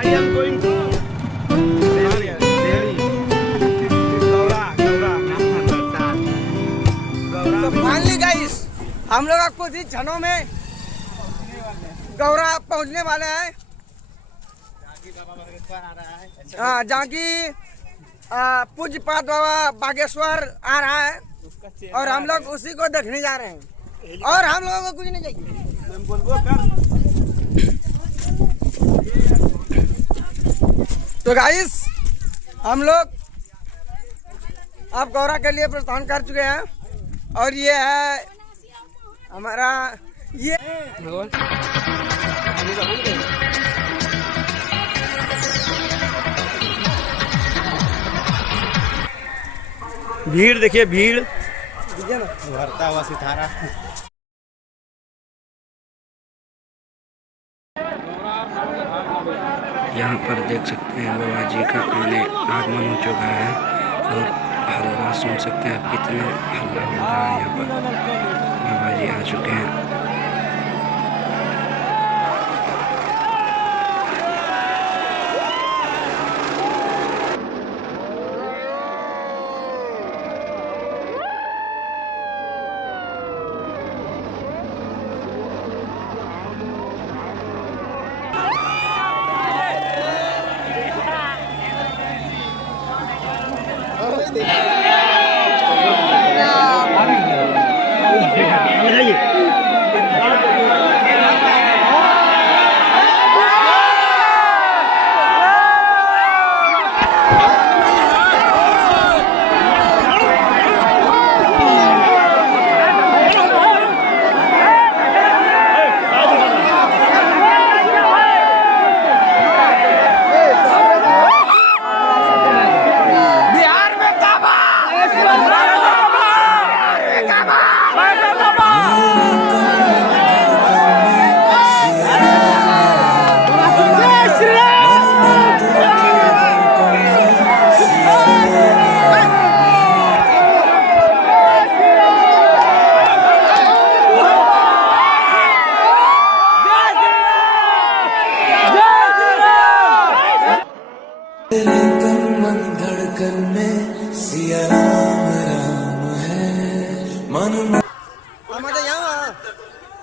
I am going to finally guys हम लोग आपको कुछ क्षणों में गौरा पहुंचने वाले हैं। जहाँ की पूज्यपाद बाबा बागेश्वर आ रहा है और हम लोग उसी को देखने जा रहे हैं और हम लोगों को कुछ नहीं चाहिए। तो गाइस हम लोग अब गौरा के लिए प्रस्थान कर चुके हैं और ये है हमारा ये भीड़ देखिए, भीड़ भरता हुआ सितारा। यहाँ पर देख सकते हैं बाबा जी का आगमन हो चुका है और हल्ला सुन सकते हैं आप, कितना हल्ला हो रहा है। यहाँ पर बाबा जी आ चुके हैं।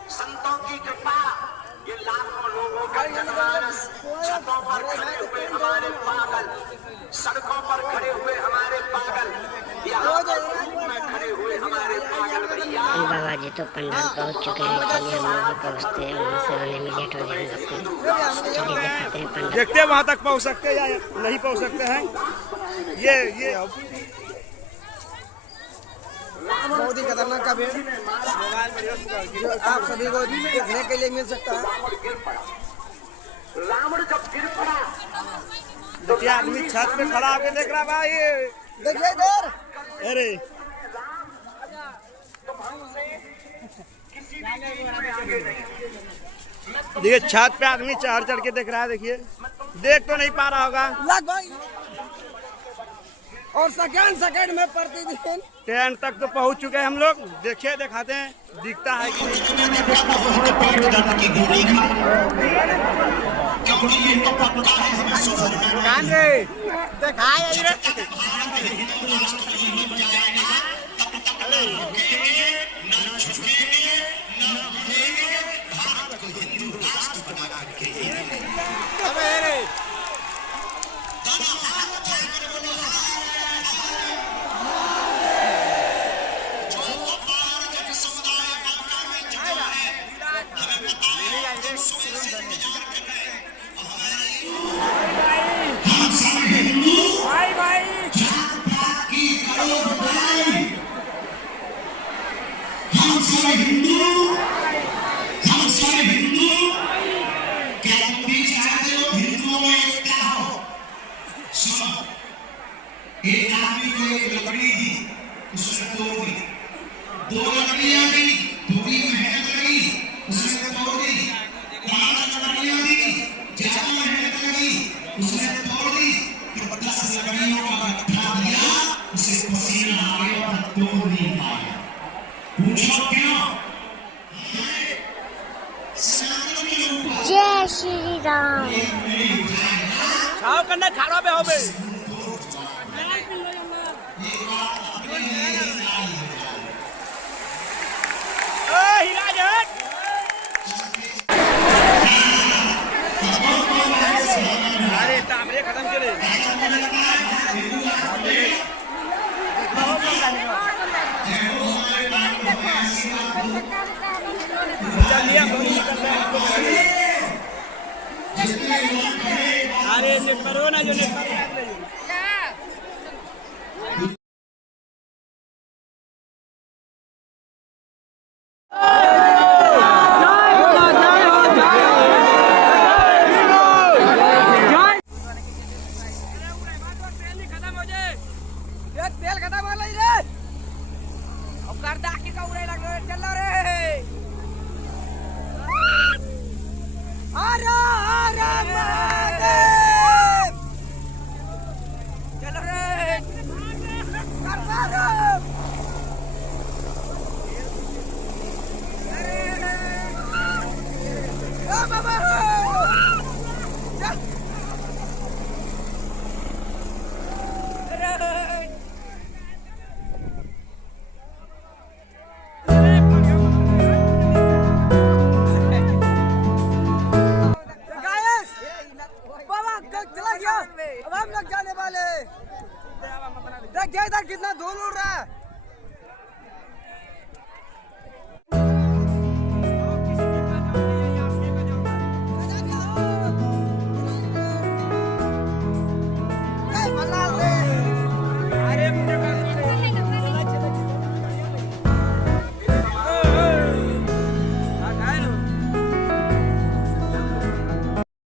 संतों की कृपा, ये लाखों लोगों का जनमानस, छतों पर खड़े हुए हमारे पागल, सड़कों पर खड़े हुए हमारे पागल, यहाँ पर धूप में खड़े हुए हमारे पागल भैया। बाबा जी तो पंडाल पहुंच चुके हैं। चलिए हम लोग पहुंचते हैं, वहाँ से आने में लेट हो जाएगा। चलिए दिखाते हैं पंडाल। देखते हैं वहाँ तक पहुँच सकते हैं या नहीं पहुँच सकते हैं। ये बहुत ही खतरनाक का भीड़ आप सभी को देखने के लिए मिल सकता है। रावण जब गिर पड़ा, देखिए आदमी छत पे खड़ा होकर देख रहा भाई। देखिए इधर, अरे देखिए छत पे आदमी चढ़ के देख रहा है। देखिए देख तो नहीं पा रहा होगा लगभग और सेकंड में प्रतिदिन 10 तक तो पहुंच चुके हैं हम लोग। देखिए दिखाते हैं दिखता है कि एक आदमी को एक लकड़ी दी, उसने तोड़ दी। 2 लकड़ियां दी, थोड़ी मेहनत लगी, उसने तोड़ दी। 5 लकड़ियां दी, ज्यादा मेहनत लगी, उसने तोड़ दी। फिर 10 लकड़ियों का गट्ठा दिया, उसे पसीना आ गया और तोड़ नहीं पाया। पूछो क्यों? जय श्री राम। छाव करना खाड़ा पे हो बे ओ हीरा जट अरे तामरे खत्म चले चलिए अरे नेट करो ना जो नेट करो तेल खत्म हो गई रे अब कर दा की का उड़े लग चल रे अरे चल रे कर दा ए बाबा चला गया अब हम लोग जाने वाले देख इधर कितना धूल उड़ रहा है